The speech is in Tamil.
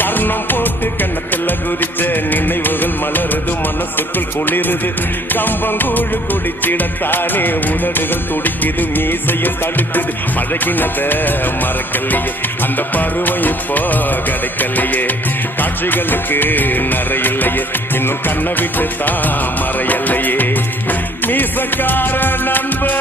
கர்ணம் போட்டு கண்ணத்துல குதிச்ச நினைவுகள் மலருது மனசுக்குள் குளிருது கம்பங்கூழு குடிச்சிடத்தானே உதடுகள் துடிக்குது மீசையும் தடுக்குது பழகினத மறக்கலையே அந்த பருவம் இப்போ கிடைக்கலையே காட்சிகளுக்கு நிறையில்லையே இன்னும் கண்ணை விட்டு தான் மறையல்லையே மீசக்கார நண்பா